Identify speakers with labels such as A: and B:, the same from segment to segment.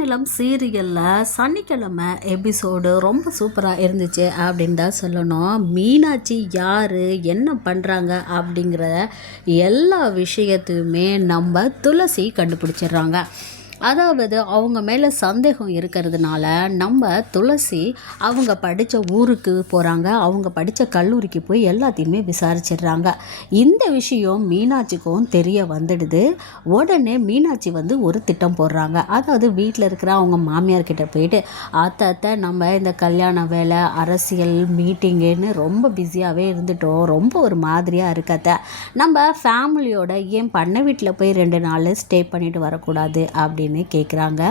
A: பரிமளம் சீரியலில் சனிக்கிழமை எபிசோடு ரொம்ப சூப்பராக இருந்துச்சு அப்படின்னு தான் சொல்லணும். மீனாட்சி யார்? என்ன பண்ணுறாங்க அப்படிங்கிற எல்லா விஷயத்தையுமே நம்ம துளசி கண்டுபிடிச்சிடுறாங்க. அதாவது அவங்க மேலே சந்தேகம் இருக்கிறதுனால நம்ம துளசி அவங்க படித்த ஊருக்கு போகிறாங்க அவங்க படித்த கல்லூரிக்கு போய் எல்லாத்தையுமே விசாரிச்சிடுறாங்க. இந்த விஷயம் மீனாட்சிக்கும் தெரிய வந்துடுது. உடனே மீனாட்சி வந்து ஒரு திட்டம் போடுறாங்க. அதாவது வீட்டில் இருக்கிற அவங்க மாமியார் கிட்டே போயிட்டு அத்தை அத்தை நம்ம இந்த கல்யாண வேலை அரசியல் மீட்டிங்குன்னு ரொம்ப பிஸியாகவே இருந்துட்டோம். ரொம்ப ஒரு மாதிரியாக இருக்கத்த நம்ம ஃபேமிலியோட ஏன் பண்ண வீட்டில் போய் ரெண்டு நாள் ஸ்டே பண்ணிட்டு வரக்கூடாது? அப்படின்னு கேட்குறாங்க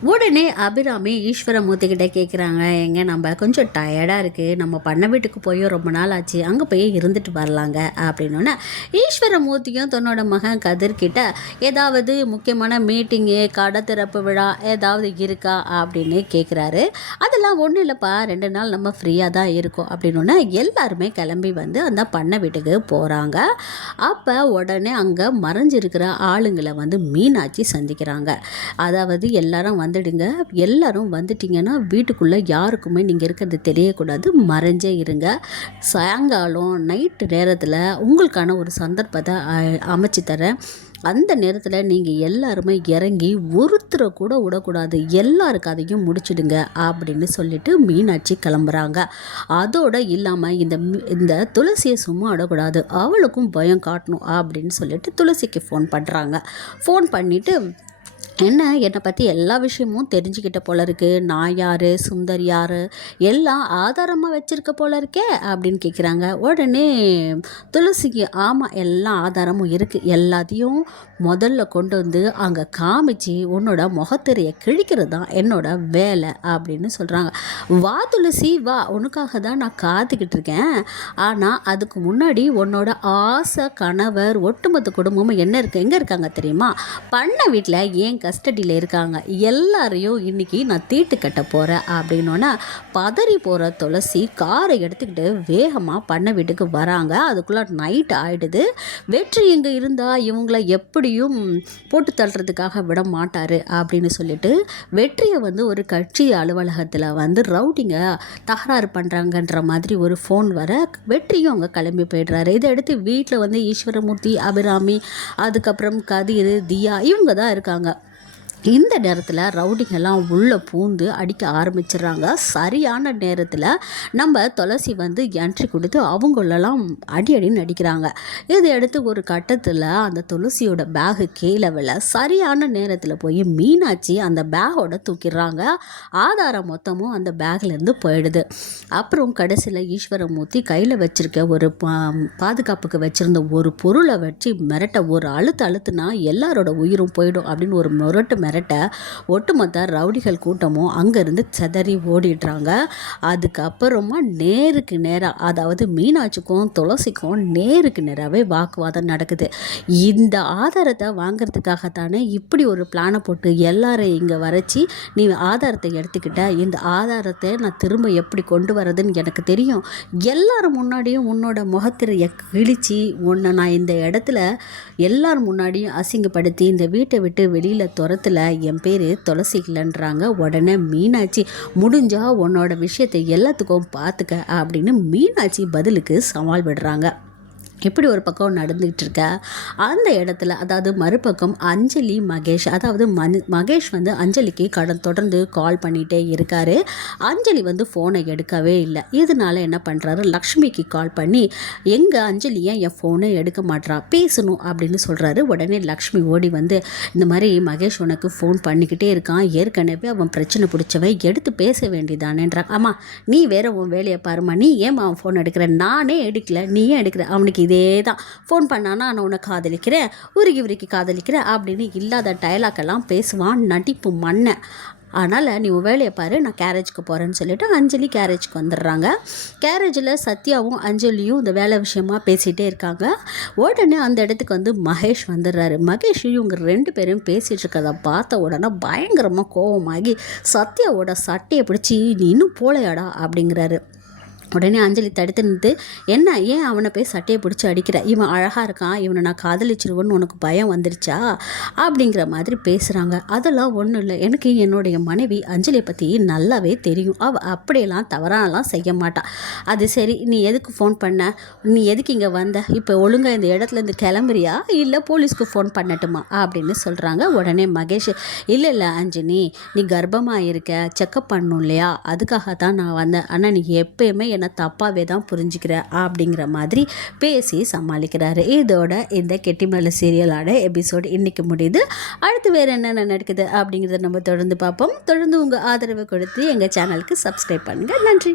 A: உடனே அபிராமி ஈஸ்வரமூர்த்தி கிட்ட கேட்குறாங்க எங்க நம்ம கொஞ்சம் டயர்டாக இருக்குது நம்ம பண்ண வீட்டுக்கு போய் ரொம்ப நாள் ஆச்சு. அங்கே போய் இருந்துட்டு வரலாங்க. அப்படின்னோடனே ஈஸ்வரமூர்த்தியும் தன்னோட மகன் கதிர்கிட்ட ஏதாவது முக்கியமான மீட்டிங்கு கடை திறப்பு விழா ஏதாவது இருக்கா? அப்படின்னு கேட்குறாரு அதெல்லாம் ஒன்றும் இல்லைப்பா. ரெண்டு நாள் நம்ம ஃப்ரீயாக தான் இருக்கோம் அப்படின்னு எல்லாருமே கிளம்பி வந்து அந்த பண்ணை வீட்டுக்கு போகிறாங்க அப்போ உடனே அங்கே மறைஞ்சிருக்கிற ஆளுங்களை வந்து மீனாட்சி சந்திக்கிறாங்க. அதாவது எல்லாரும் வந்துடுங்க. எல்லாரும் வந்துட்டிங்கன்னா வீட்டுக்குள்ளே யாருக்குமே நீங்கள் இருக்கிறது தெரியக்கூடாது. மறைஞ்சே இருங்க. சாயங்காலம் நைட்டு நேரத்தில் உங்களுக்கான ஒரு சந்தர்ப்பத்தை அமைச்சு தரேன். அந்த நேரத்தில் நீங்கள் எல்லாருமே இறங்கி ஒருத்தரை கூட விடக்கூடாது எல்லாருக்கு அதையும் முடிச்சிடுங்க அப்படின்னு சொல்லிட்டு மீனாட்சி கிளம்புறாங்க. அதோட இல்லாமல் இந்த இந்த துளசியை சும்மா விடக்கூடாது அவளுக்கும் பயம் காட்டணும் அப்படின்னு சொல்லிட்டு துளசிக்கு ஃபோன் பண்ணுறாங்க ஃபோன் பண்ணிவிட்டு என்ன? என்னை பற்றி எல்லா விஷயமும் தெரிஞ்சுக்கிட்ட போல இருக்குது நான் யார்? சுந்தர் யார்? எல்லாம் ஆதாரமாக வச்சுருக்க போல இருக்கே அப்படின்னு கேட்குறாங்க உடனே துளசிக்கு ஆமாம் எல்லா ஆதாரமும் இருக்குது எல்லாத்தையும் முதல்ல கொண்டு வந்து அங்கே காமிச்சு உன்னோட முகத்திரையை கிழிக்கிறது தான் என்னோட வேலை அப்படின்னு சொல்கிறாங்க வா துளசி வா. உனக்காக தான் நான் காத்துக்கிட்டு இருக்கேன். ஆனால் அதுக்கு முன்னாடி உன்னோட ஆசை கணவர் ஒட்டுமொத்த குடும்பமும் என்ன இருக்குது எங்கே இருக்காங்க தெரியுமா? பண்ண வீட்டில் ஏன் கஸ்டடியில் இருக்காங்க. எல்லாரையும் இன்னைக்கு நான் தீட்டு கட்ட போகிறேன் அப்படின்னோன்னா பதறி போகிற துளசி காரை எடுத்துக்கிட்டு வேகமாக பண்ண வீட்டுக்கு வராங்க. அதுக்குள்ளே நைட் ஆகிடுது வெற்றி இங்கே இருந்தால் இவங்கள எப்படியும் போட்டு தள்ளுறதுக்காக விட மாட்டார் அப்படின்னு சொல்லிட்டு வெற்றியை வந்து ஒரு கட்சி அலுவலகத்தில் வந்து ரவுடிங்க தகராறு பண்ணுறாங்கன்ற மாதிரி ஒரு ஃபோன் வர வெற்றியும் அங்கே கிளம்பி போயிடுறாரு. இதை எடுத்து வீட்டில் வந்து ஈஸ்வரமூர்த்தி அபிராமி அதுக்கப்புறம் கதிர் தியா இவங்க தான் இருக்காங்க. இந்த நேரத்தில் ரவுடிங்கெல்லாம் உள்ளே பூந்து அடிக்க ஆரம்பிச்சிடுறாங்க. சரியான நேரத்தில் நம்ம துளசி வந்து என்ட்ரி கொடுத்து அவங்களெல்லாம் அடி அடின்னு அடிக்கிறாங்க. இதை அடுத்து ஒரு கட்டத்தில் அந்த துளசியோட பேகு கீழே விழ சரியான நேரத்தில் போய் மீனாட்சி அந்த பேகோட தூக்கிடுறாங்க. ஆதாரம் மொத்தமும் அந்த பேக்லேருந்து போயிடுது. அப்புறம் கடைசியில் ஈஸ்வரமூர்த்தி கையில் வச்சுருக்க ஒரு பா- பாதுகாப்புக்கு வச்சுருந்த ஒரு பொருளை வச்சு மிரட்ட ஒரு அழுத்து அழுத்துனா எல்லாரோட உயிரும் போயிடும் அப்படின்னு ஒரு முரட்டு மிரட்ட ஒட்டுமொத்த ரவுடிகள் கூட்டமும் அங்கேருந்து செதறி ஓடிடுறாங்க. அதுக்கப்புறமா நேருக்கு நேராக அதாவது மீனாட்சிக்கும் துளசிக்கும் நேருக்கு நேராகவே வாக்குவாதம் நடக்குது. இந்த ஆதாரத்தை வாங்குறதுக்காகத்தானே இப்படி ஒரு பிளானை போட்டு எல்லாரையும் இங்கே வரைச்சி நீ ஆதாரத்தை எடுத்துக்கிட்ட. இந்த ஆதாரத்தை நான் திரும்ப எப்படி கொண்டு வரதுன்னு எனக்கு தெரியும். எல்லாரும் முன்னாடியும் உன்னோட முகத்திரையை கிழிச்சு உன்னை நான் இந்த இடத்துல எல்லார் முன்னாடியும் அசிங்கப்படுத்தி இந்த வீட்டை விட்டு வெளியில் துரத்தில் என் பேர் துளசிக்கலன்றாங்க உடனே மீனாட்சி முடிஞ்சால் உன்னோட விஷயத்தை எல்லாத்துக்கும் பார்த்துக்க அப்படின்னு மீனாட்சி பதிலுக்கு சவால் விடுறாங்க. இப்படி ஒரு பக்கம் நடந்துகிட்டு இருக்க அந்த இடத்துல அதாவது மறுபக்கம் அஞ்சலி மகேஷ் அதாவது மனு மகேஷ் வந்து அஞ்சலிக்கு கடன் தொடர்ந்து கால் பண்ணிகிட்டே இருக்காரு. அஞ்சலி வந்து ஃபோனை எடுக்கவே இல்லை. இதனால என்ன பண்ணுறாரு லக்ஷ்மிக்கு கால் பண்ணி எங்கே அஞ்சலி ஏன் என் ஃபோனை எடுக்க மாட்டா பேசணும் அப்படின்னு சொல்கிறாரு உடனே லக்ஷ்மி ஓடி வந்து இந்த மாதிரி மகேஷ் உனக்கு ஃபோன் பண்ணிக்கிட்டே இருக்கான். ஏற்கனவே அவன் பிரச்சனை பிடிச்சவன். எடுத்து பேச வேண்டியதானேன்றான். ஆமாம் நீ வேற உன் வேலையை பாருமா நீ ஏன் அவன் ஃபோன் எடுக்கிற? நானே எடுக்கல. நீ ஏன் எடுக்கிற? அவனுக்கு இதே தான் ஃபோன் பண்ணானா நான் உன்னை காதலிக்கிறேன். உருகி உருகி காதலிக்கிறேன் அப்படின்னு இல்லாத டயலாக்கெல்லாம் பேசுவான் நடிப்பு மண்ணை அதனால் நீ உன் வேலையை பாரு நான் கேரேஜ்க்கு போகிறேன்னு சொல்லிட்டு அஞ்சலி கேரேஜ்க்கு வந்துடுறாங்க. கேரேஜில் சத்யாவும் அஞ்சலியும் இந்த வேலை விஷயமா பேசிகிட்டே இருக்காங்க. உடனே அந்த இடத்துக்கு வந்து மகேஷ் வந்துடுறாரு. மகேஷ் இவங்க ரெண்டு பேரும் பேசிகிட்டு இருக்கிறத பார்த்த உடனே பயங்கரமாக கோவமாகி சத்யாவோட சட்டையை பிடிச்சி நீ இன்னும் போலையாடா? அப்படிங்கிறாரு. உடனே அஞ்சலி தடுத்து நின்று என்ன ஏன் அவனை போய் சட்டையை பிடிச்சி அடிக்கிற? இவன் அழகாக இருக்கான் இவனை நான் காதலிச்சிருவோன்னு உனக்கு பயம் வந்துருச்சா? அப்படிங்கிற மாதிரி பேசுகிறாங்க அதெல்லாம் ஒன்றும் இல்லை. எனக்கு என்னுடைய மனைவி அஞ்சலியை பற்றி நல்லாவே தெரியும். அவள் அப்படியெல்லாம் தவறானலாம் செய்ய மாட்டாள் அது சரி நீ எதுக்கு ஃபோன் பண்ண? நீ எதுக்கு இங்கே வந்த? இப்போ ஒழுங்காக இந்த இடத்துலேருந்து கிளம்புறியா? இல்லை போலீஸ்க்கு ஃபோன் பண்ணட்டுமா? அப்படின்னு சொல்கிறாங்க உடனே மகேஷ். இல்லை இல்லை அஞ்சனி நீ கர்ப்பமாக இருக்க செக்கப் பண்ணும் இல்லையா? அதுக்காக தான் நான் வந்தேன். ஆனால் நீ எப்பயுமே என்னை தப்பாகவே தான் புரிஞ்சுக்கிற அப்படிங்கிற மாதிரி பேசி சமாளிக்கிறாரு. இதோட இந்த கெட்டிமலை சீரியலோட எபிசோடு இன்றைக்கி முடியுது. அடுத்து வேறு என்னென்ன நடக்குது அப்படிங்கிறத நம்ம தொடர்ந்து பார்ப்போம். தொடர்ந்து உங்கள் ஆதரவு கொடுத்து எங்கள் சேனலுக்கு சப்ஸ்கிரைப் பண்ணுங்கள் நன்றி.